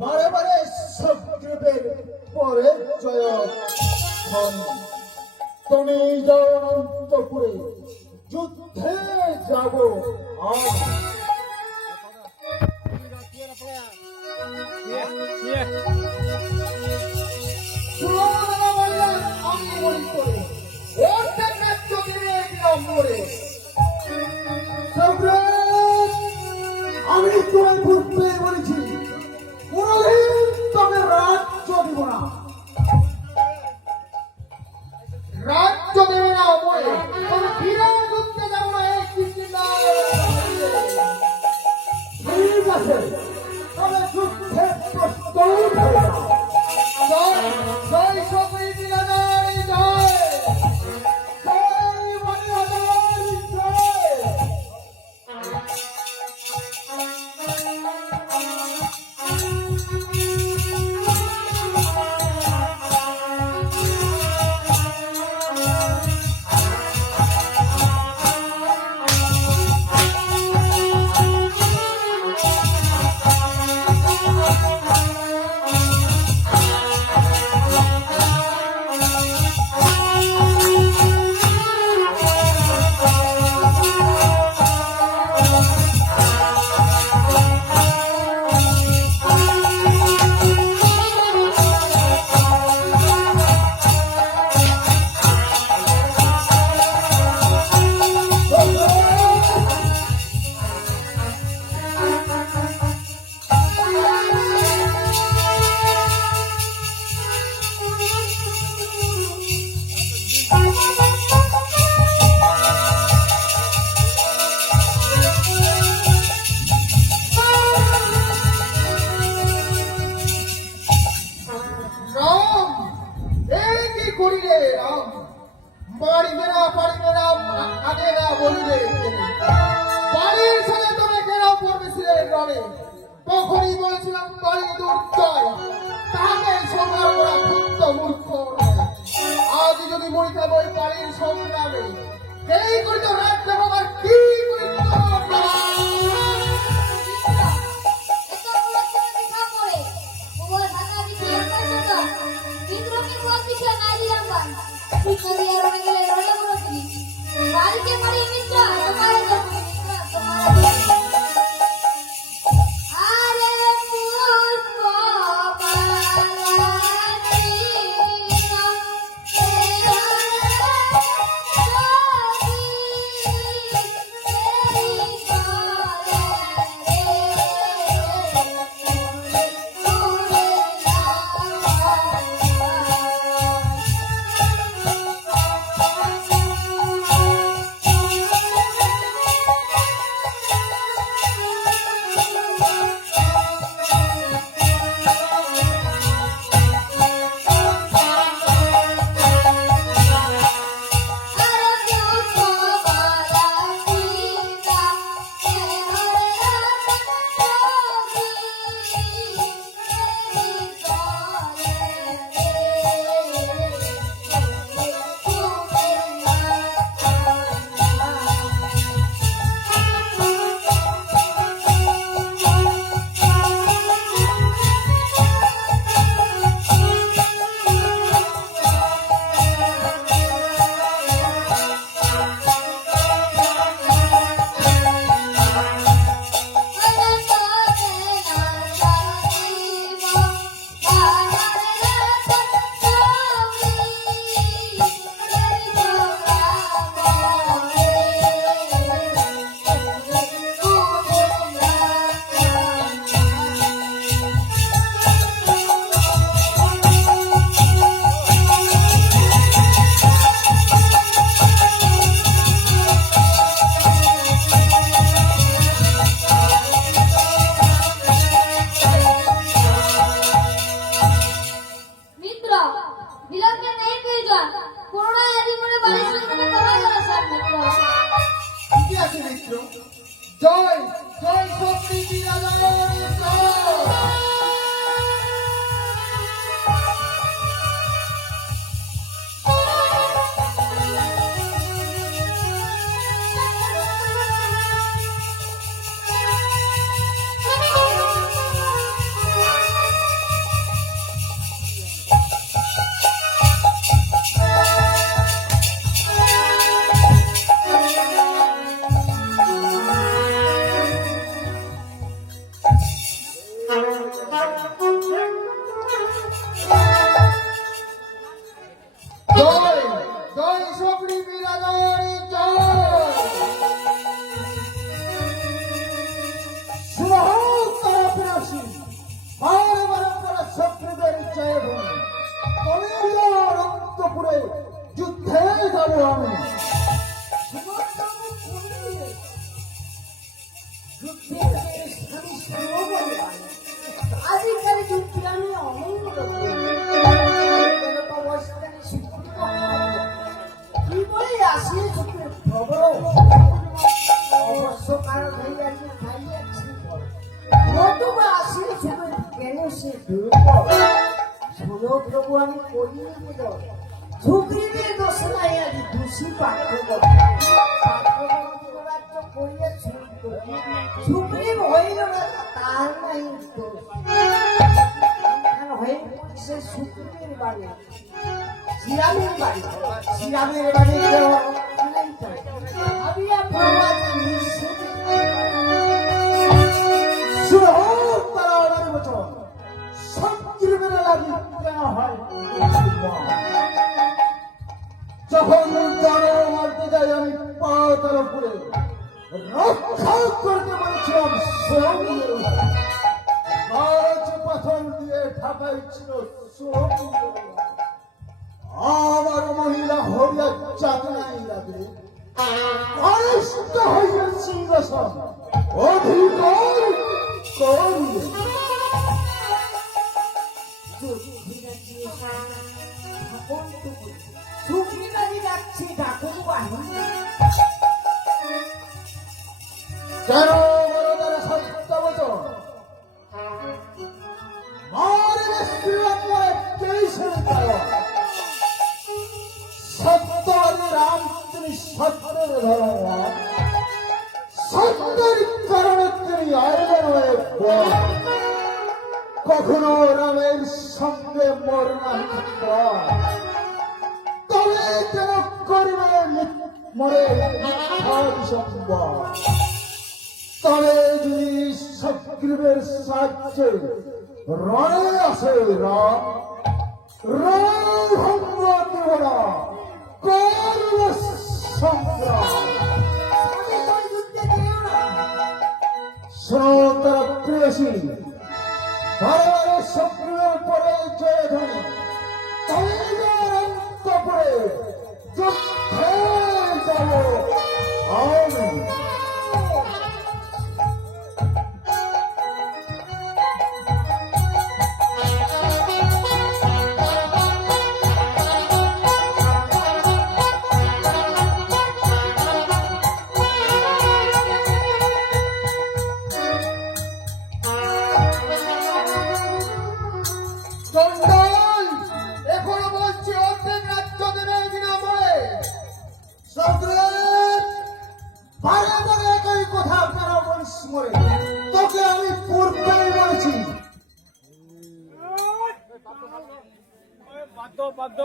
বারে বারে সগ্রীবের পরে জয় তুমি যাও অনন্তপুরে, যুদ্ধে যাব আজ। আমি তোমায় পূর্বে বলেছি কোনদিন তবে রাজ্য দিব না, রাজ্য দেবে না বলে তবে ফিরে ঘুরতে যাবো না। ঠিক আছে, তবে যুদ্ধের প্রস্তুত হয়ে যাও। জয় সকল বিরাজয়, জয় জয় মণিরাজয়, জয়। তখনই বলেছিলাম বাড়ি দুর্জয়, তাকে সবার ওরা ক্ষুদ্র মূর্খ নয়। আজ যদি মরিতে বই বাড়ির সংগ্রামে, এই করিত রাজ্য বাবার কি জয় জয় শক্তি বিরাজয়, জয়। তবু আমি করিয়ে দেব। ঝুঁকরিদের দোষ নাই, আজ দোষী পাত্র করিয়ে সুপ্রিম হইল না, তার নাই দোষ। হয়ে সে সুপ্রিমের বাড়ি, শ্রীরামের বাড়ি, শ্রীরামের বাড়ি কেউ ভাবিয়া প্রবাদ যখন তারা মারতে যাই আমি পাতার উপরে রক্ষা করতে বলেছিলাম পাথর দিয়ে ঢাকাই ছিল আমার মহিলা হরিয়া চাতনাই লাগে অনিষ্ট হইয়া সিংহাসন অধিকার করিলে সুপ্রিমারি যাচ্ছি ডাকুন বাহিনী কেন বড়দের সত্য বচন মারিবে শ্রীরামের কেইসের কারণ সত্যবাদী রাম তিনি সত্যের ধর্ম সত্যের কারণে তিনি আইলেন হয়ে বল কখনো রামের সঙ্গে মরনা তবে কেন করিবে মরে সম্ভব তবে যদি সগ্রীবের সাহায্যে রণে আসে রাম রণভঙ্গ দেব না করবে সংগ্রাম শোনো তারা প্রিয়সী বারবার সগ্রীবের পরে জয়ধ্বনি তবে অন্তঃপুরে যুদ্ধে যাব আমি এখনো বলছি অর্ধেক রাজ্য দেবে কিনা বলে বারে বারে একই কথা কেন বলিস মরে তোকে আমি পূর্বেই বলেছি বাধ্য